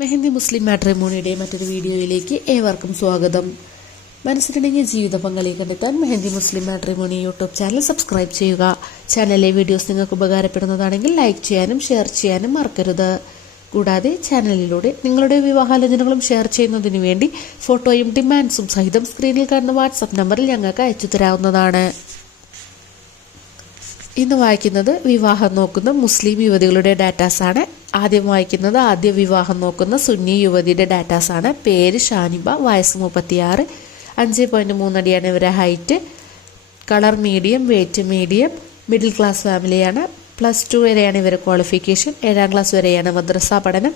മെഹന്തി മുസ്ലിം മാട്രിമോണിയുടെ മറ്റൊരു വീഡിയോയിലേക്ക് ഏവർക്കും സ്വാഗതം. മനസ്സിലിണങ്ങിയ ജീവിത പങ്കാളിയെ കണ്ടെത്താൻ Mehandi Muslim matrimony YouTube channel subscribe ചെയ്യുക. ചാനലിലെ വീഡിയോസ് നിങ്ങൾക്ക് ഉപകാരപ്പെടുന്നതാണെങ്കിൽ ലൈക്ക് ചെയ്യാനും ഷെയർ ചെയ്യാനും മറക്കരുത്. കൂടാതെ ചാനലിലൂടെ നിങ്ങളുടെ വിവാഹാലോചനകളും ഷെയർ ചെയ്യുന്നതിന് വേണ്ടി ഫോട്ടോയും ഡിമാൻഡ്സും സഹിതം സ്ക്രീനിൽ കാണുന്ന വാട്സപ്പ് നമ്പറിൽ ഞങ്ങൾക്ക് അയച്ചു തരാവുന്നതാണ്. ഇന്ന് വായിക്കുന്നത് വിവാഹം നോക്കുന്ന മുസ്ലിം യുവതികളുടെ ഡാറ്റാസ് ആണ് ആദ്യം വായിക്കുന്നത് ആദ്യ വിവാഹം നോക്കുന്ന സുന്നി യുവതിയുടെ ഡാറ്റാസ് ആണ്. പേര് ഷാനിബ വയസ്സ് മുപ്പത്തിയാറ്. അഞ്ച് പോയിന്റ് മൂന്നടിയാണ് ഇവരുടെ height colour medium weight medium middle class ഫാമിലിയാണ് പ്ലസ് ടു വരെയാണ് ഇവരുടെ ക്വാളിഫിക്കേഷൻ ഏഴാം ക്ലാസ് വരെയാണ് മദ്രസ പഠനം.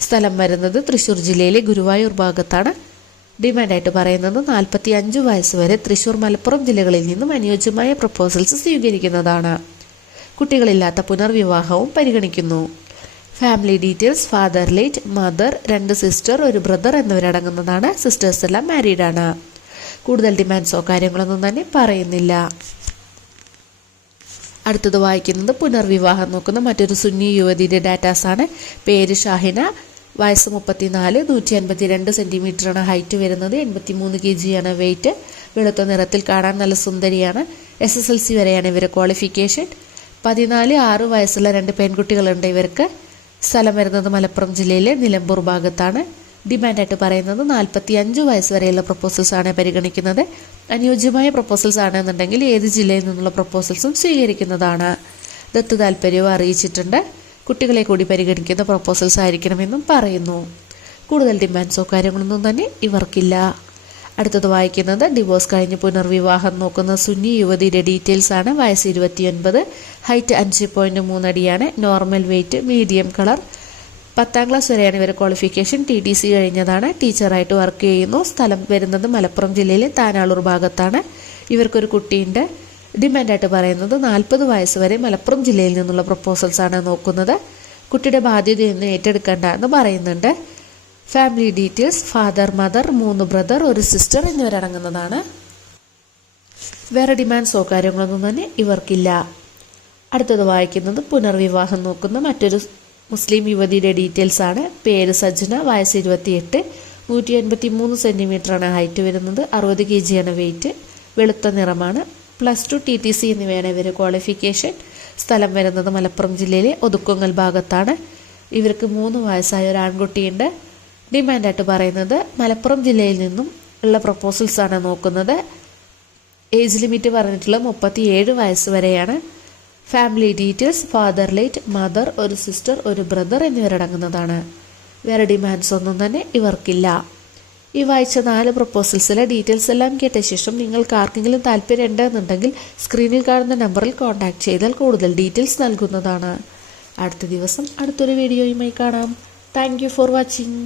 സ്ഥലം വരുന്നത് തൃശ്ശൂർ ജില്ലയിലെ ഗുരുവായൂർ ഭാഗത്താണ്. ഡിമാൻഡായിട്ട് പറയുന്നത് നാൽപ്പത്തി അഞ്ച് വയസ്സ് വരെ തൃശ്ശൂർ മലപ്പുറം ജില്ലകളിൽ നിന്നും അനുയോജ്യമായ പ്രപ്പോസൽസ് സ്വീകരിക്കുന്നതാണ്. കുട്ടികളില്ലാത്ത പുനർവിവാഹവും പരിഗണിക്കുന്നു. Family details father late mother രണ്ട് സിസ്റ്റർ ഒരു ബ്രദർ എന്നിവരടങ്ങുന്നതാണ് സിസ്റ്റേഴ്സ് എല്ലാം മാരീഡാണ് കൂടുതൽ ഡിമാൻഡ്സോ കാര്യങ്ങളൊന്നും തന്നെ പറയുന്നില്ല. അടുത്തത് വായിക്കുന്നത് പുനർവിവാഹം നോക്കുന്ന മറ്റൊരു സുന്നി യുവതിയുടെ ഡാറ്റാസാണ് പേര് ഷാഹിന. വയസ്സ് മുപ്പത്തിനാല് നൂറ്റി അൻപത്തി രണ്ട് സെന്റിമീറ്ററാണ് ഹൈറ്റ് വരുന്നത് എൺപത്തി മൂന്ന് കെ ജിയാണ് വെയിറ്റ് വെളുത്ത നിറത്തിൽ കാണാൻ നല്ല സുന്ദരിയാണ്. എസ് എസ് എൽ സി വരെയാണ് ഇവരുടെ ക്വാളിഫിക്കേഷൻ പതിനാല് ആറ് വയസ്സുള്ള രണ്ട് പെൺകുട്ടികളുണ്ട് ഇവർക്ക്. സ്ഥലം വരുന്നത് മലപ്പുറം ജില്ലയിലെ നിലമ്പൂർ ഭാഗത്താണ്. ഡിമാൻഡായിട്ട് പറയുന്നത് നാൽപ്പത്തി അഞ്ച് വയസ്സ് വരെയുള്ള പ്രപ്പോസൽസാണ് പരിഗണിക്കുന്നത്. അനുയോജ്യമായ പ്രപ്പോസൽസ് ആണെന്നുണ്ടെങ്കിൽ ഏത് ജില്ലയിൽ നിന്നുള്ള പ്രപ്പോസൽസും സ്വീകരിക്കുന്നതാണ്. ദത്ത് താല്പര്യവും അറിയിച്ചിട്ടുണ്ട്. കുട്ടികളെ കൂടി പരിഗണിക്കുന്ന പ്രപ്പോസൽസ് ആയിരിക്കണമെന്നും പറയുന്നു. കൂടുതൽ ഡിമാൻഡ്സോ കാര്യങ്ങളൊന്നും തന്നെ ഇവർക്കില്ല. അടുത്തത് വായിക്കുന്നത് ഡിവോഴ്സ് കഴിഞ്ഞ് പുനർവിവാഹം നോക്കുന്ന സുന്നി യുവതിയുടെ ഡീറ്റെയിൽസ് ആണ്. വയസ്സ് ഇരുപത്തിയൊൻപത് ഹൈറ്റ് അഞ്ച് പോയിന്റ് മൂന്നടിയാണ് നോർമൽ വെയിറ്റ് മീഡിയം കളർ പത്താം ക്ലാസ് വരെയാണ് ഇവർ ക്വാളിഫിക്കേഷൻ ടി ടി സി കഴിഞ്ഞതാണ്. ടീച്ചറായിട്ട് വർക്ക് ചെയ്യുന്നു. സ്ഥലം വരുന്നത് മലപ്പുറം ജില്ലയിലെ താനാളൂർ ഭാഗത്താണ്. ഇവർക്കൊരു കുട്ടിയുണ്ട്. ഡിമാൻഡായിട്ട് പറയുന്നത് നാൽപ്പത് വയസ്സ് വരെ മലപ്പുറം ജില്ലയിൽ നിന്നുള്ള പ്രപ്പോസൽസ് ആണ് നോക്കുന്നത്. കുട്ടിയുടെ ബാധ്യതയൊന്നും ഏറ്റെടുക്കേണ്ട എന്ന് പറയുന്നുണ്ട്. ഫാമിലി ഡീറ്റെയിൽസ് ഫാദർ മദർ മൂന്ന് ബ്രദർ ഒരു സിസ്റ്റർ എന്നിവരടങ്ങുന്നതാണ്. വേറെ ഡിമാൻഡ്സോ കാര്യങ്ങളൊന്നും തന്നെ ഇവർക്കില്ല. അടുത്തത് വായിക്കുന്നത് പുനർവിവാഹം നോക്കുന്ന മറ്റൊരു മുസ്ലിം യുവതിയുടെ ഡീറ്റെയിൽസ് ആണ്. പേര് സജ്ന വയസ്സ് ഇരുപത്തിയെട്ട് നൂറ്റി എൺപത്തി മൂന്ന് സെന്റിമീറ്ററാണ് ഹൈറ്റ് വരുന്നത്. അറുപത് കെ ജിയാണ് വെയിറ്റ് വെളുത്ത നിറമാണ്. Plus two T T C എന്നിവയാണ് ഇവർ ക്വാളിഫിക്കേഷൻ സ്ഥലം വരുന്നത് മലപ്പുറം ജില്ലയിലെ ഒതുക്കുങ്ങൽ ഭാഗത്താണ്. ഇവർക്ക് മൂന്ന് വയസ്സായ ഒരു ആൺകുട്ടിയുണ്ട്. ഡിമാൻഡായിട്ട് പറയുന്നത് മലപ്പുറം ജില്ലയിൽ നിന്നും ഉള്ള പ്രപ്പോസൽസാണ് നോക്കുന്നത്. ഏജ് ലിമിറ്റ് പറഞ്ഞിട്ടുള്ള മുപ്പത്തി ഏഴ് വയസ്സ് വരെയാണ് family details father late mother ഒരു സിസ്റ്റർ ഒരു ബ്രദർ എന്നിവരടങ്ങുന്നതാണ്. വേറെ ഡിമാൻഡ്സ് ഒന്നും തന്നെ ഇവർക്കില്ല. ഈ വായിച്ച നാല് പ്രപ്പോസൽസിലെ ഡീറ്റെയിൽസ് എല്ലാം കേട്ട ശേഷം നിങ്ങൾക്ക് ആർക്കെങ്കിലും താല്പര്യം ഉണ്ടെന്നുണ്ടെങ്കിൽ സ്ക്രീനിൽ കാണുന്ന നമ്പറിൽ കോൺടാക്ട് ചെയ്താൽ കൂടുതൽ ഡീറ്റെയിൽസ് നൽകുന്നതാണ്. അടുത്ത ദിവസം അടുത്തൊരു വീഡിയോയുമായി കാണാം. Thank for watching